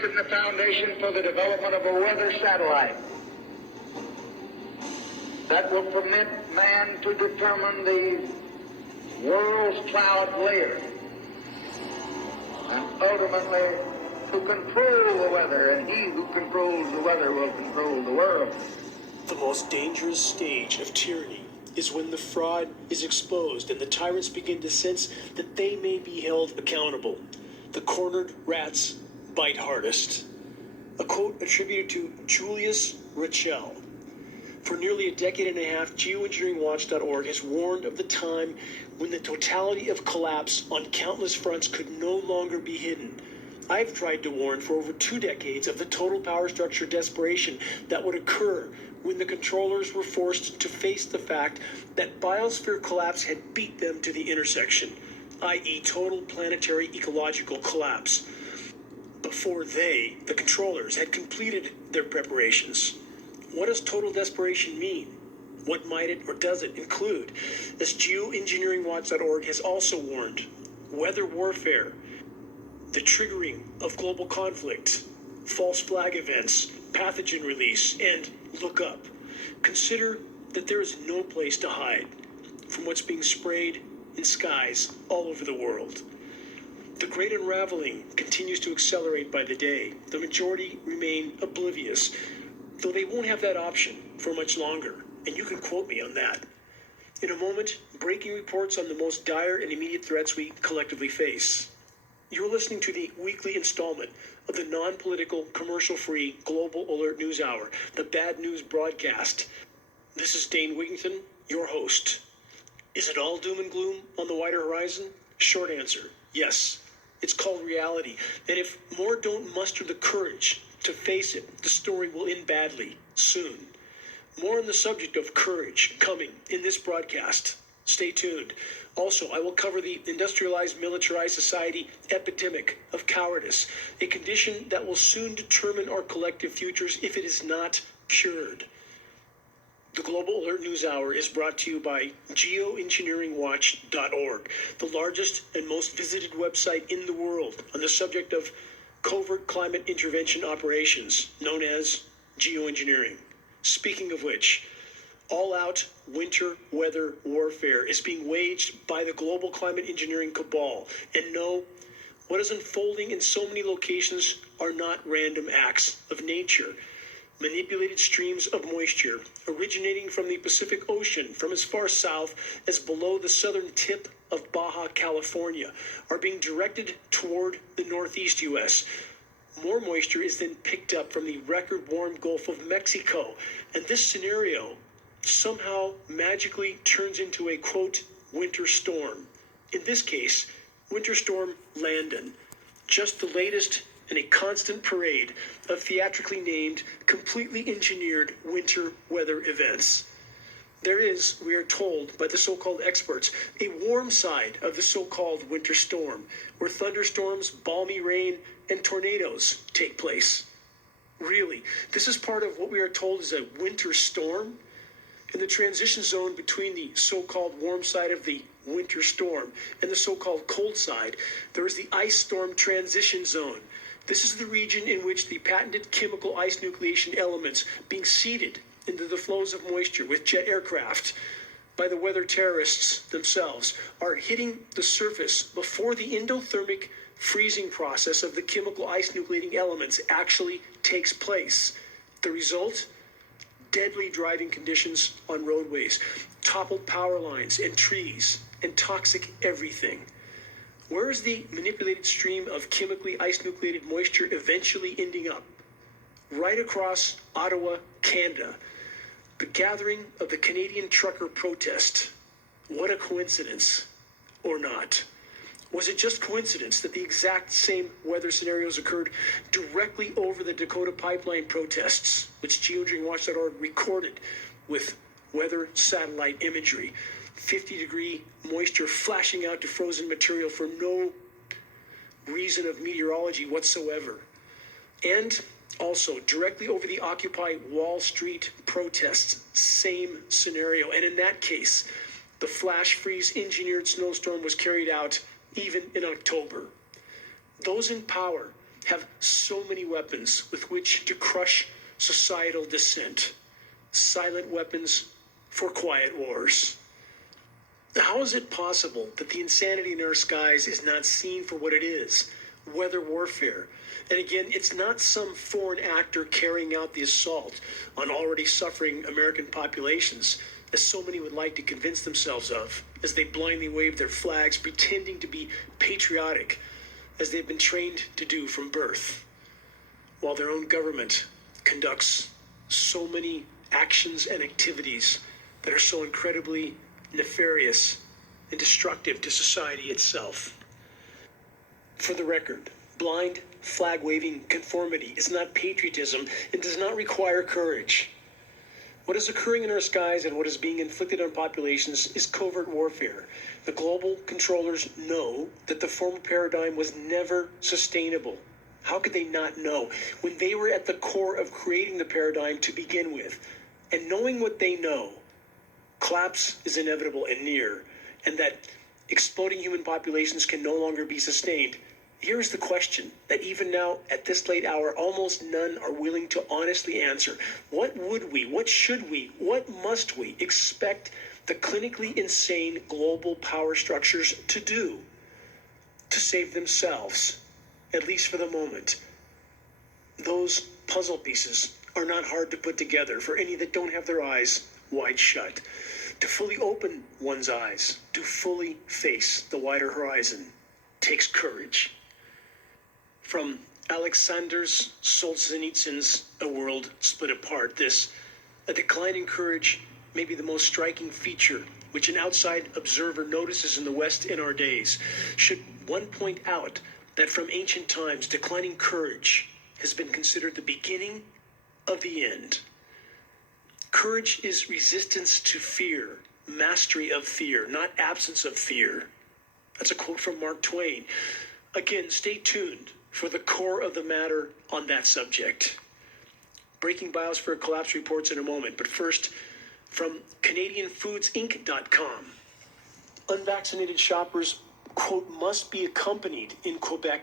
erected the foundation for the development of a weather satellite that will permit man to determine the world's cloud layer and ultimately to control the weather, and he who controls the weather will control the world. The most dangerous stage of tyranny is when the fraud is exposed and the tyrants begin to sense that they may be held accountable. The cornered rats bite hardest. A quote attributed to Julius Rachel. For nearly a decade and a half, Geoengineeringwatch.org has warned of the time when the totality of collapse on countless fronts could no longer be hidden. I've tried to warn for over 2 decades of the total power structure desperation that would occur when the controllers were forced to face the fact that biosphere collapse had beat them to the intersection, i.e. total planetary ecological collapse, before they, the controllers, had completed their preparations. What does total desperation mean? What might it or does it include? As Geoengineeringwatch.org has also warned, weather warfare, the triggering of global conflict, false flag events, pathogen release, and look up. Consider that there is no place to hide from what's being sprayed in skies all over the world. The great unraveling continues to accelerate by the day. The majority remain oblivious, though they won't have that option for much longer, and you can quote me on that. In a moment, breaking reports on the most dire and immediate threats we collectively face. You're listening to the weekly installment of the non-political, commercial-free Global Alert News Hour, the Bad News Broadcast. This is Dane Wigington, your host. Is it all doom and gloom on the wider horizon? Short answer, yes. It's called reality, and if more don't muster the courage to face it, the story will end badly, soon. More on the subject of courage coming in this broadcast. Stay tuned. Also, I will cover the industrialized, militarized society epidemic of cowardice, a condition that will soon determine our collective futures if it is not cured. The Global Alert News Hour is brought to you by Geoengineeringwatch.org, the largest and most visited website in the world on the subject of covert climate intervention operations, known as geoengineering. Speaking of which, all-out winter weather warfare is being waged by the global climate engineering cabal. And no, what is unfolding in so many locations are not random acts of nature. Manipulated streams of moisture originating from the Pacific Ocean from as far south as below the southern tip of Baja California are being directed toward the northeast U.S. More moisture is then picked up from the record-warm Gulf of Mexico, and this scenario somehow magically turns into a, quote, winter storm. In this case, Winter Storm Landon, just the latest in a constant parade of theatrically named, completely engineered winter weather events. There is, we are told by the so-called experts, a warm side of the so-called winter storm, where thunderstorms, balmy rain, and tornadoes take place. Really, this is part of what we are told is a winter storm? In the transition zone between the so-called warm side of the winter storm and the so-called cold side, there is the ice storm transition zone. This is the region in which the patented chemical ice nucleation elements being seeded into the flows of moisture with jet aircraft by the weather terrorists themselves are hitting the surface before the endothermic freezing process of the chemical ice nucleating elements actually takes place. The result? Deadly driving conditions on roadways, toppled power lines and trees, and toxic everything. Where is the manipulated stream of chemically ice-nucleated moisture eventually ending up? Right across Ottawa, Canada. The gathering of the Canadian trucker protest. What a coincidence, or not. Was it just coincidence that the exact same weather scenarios occurred directly over the Dakota pipeline protests, which Geoengineeringwatch.org recorded with weather satellite imagery? 50-degree moisture flashing out to frozen material for no reason of meteorology whatsoever. And also, directly over the Occupy Wall Street protests, same scenario. And in that case, the flash freeze engineered snowstorm was carried out even in October. Those in power have so many weapons with which to crush societal dissent. Silent weapons for quiet wars. How is it possible that the insanity in our skies is not seen for what it is? Weather warfare. And again, it's not some foreign actor carrying out the assault on already suffering American populations, as so many would like to convince themselves of, as they blindly wave their flags, pretending to be patriotic, as they've been trained to do from birth, while their own government conducts so many actions and activities that are so incredibly nefarious and destructive to society itself. For the record, blind flag-waving conformity is not patriotism and does not require courage. What is occurring in our skies and what is being inflicted on populations is covert warfare. The global controllers know that the former paradigm was never sustainable. How could they not know when they were at the core of creating the paradigm to begin with? And knowing what they know, collapse is inevitable and near, and that exploding human populations can no longer be sustained. Here's the question that even now, at this late hour, almost none are willing to honestly answer. What would we, what should we, what must we expect the clinically insane global power structures to do to save themselves, at least for the moment? Those puzzle pieces are not hard to put together for any that don't have their eyes wide shut. To fully open one's eyes, to fully face the wider horizon, takes courage. From Alexander Solzhenitsyn's A World Split Apart, a decline in courage may be the most striking feature which an outside observer notices in the West in our days. Should one point out that from ancient times, declining courage has been considered the beginning of the end. Courage is resistance to fear, mastery of fear, not absence of fear. That's a quote from Mark Twain. Again, stay tuned for the core of the matter on that subject. Breaking biosphere collapse reports in a moment, but first, from CanadianFoodsInc.com. Unvaccinated shoppers, quote, must be accompanied in Quebec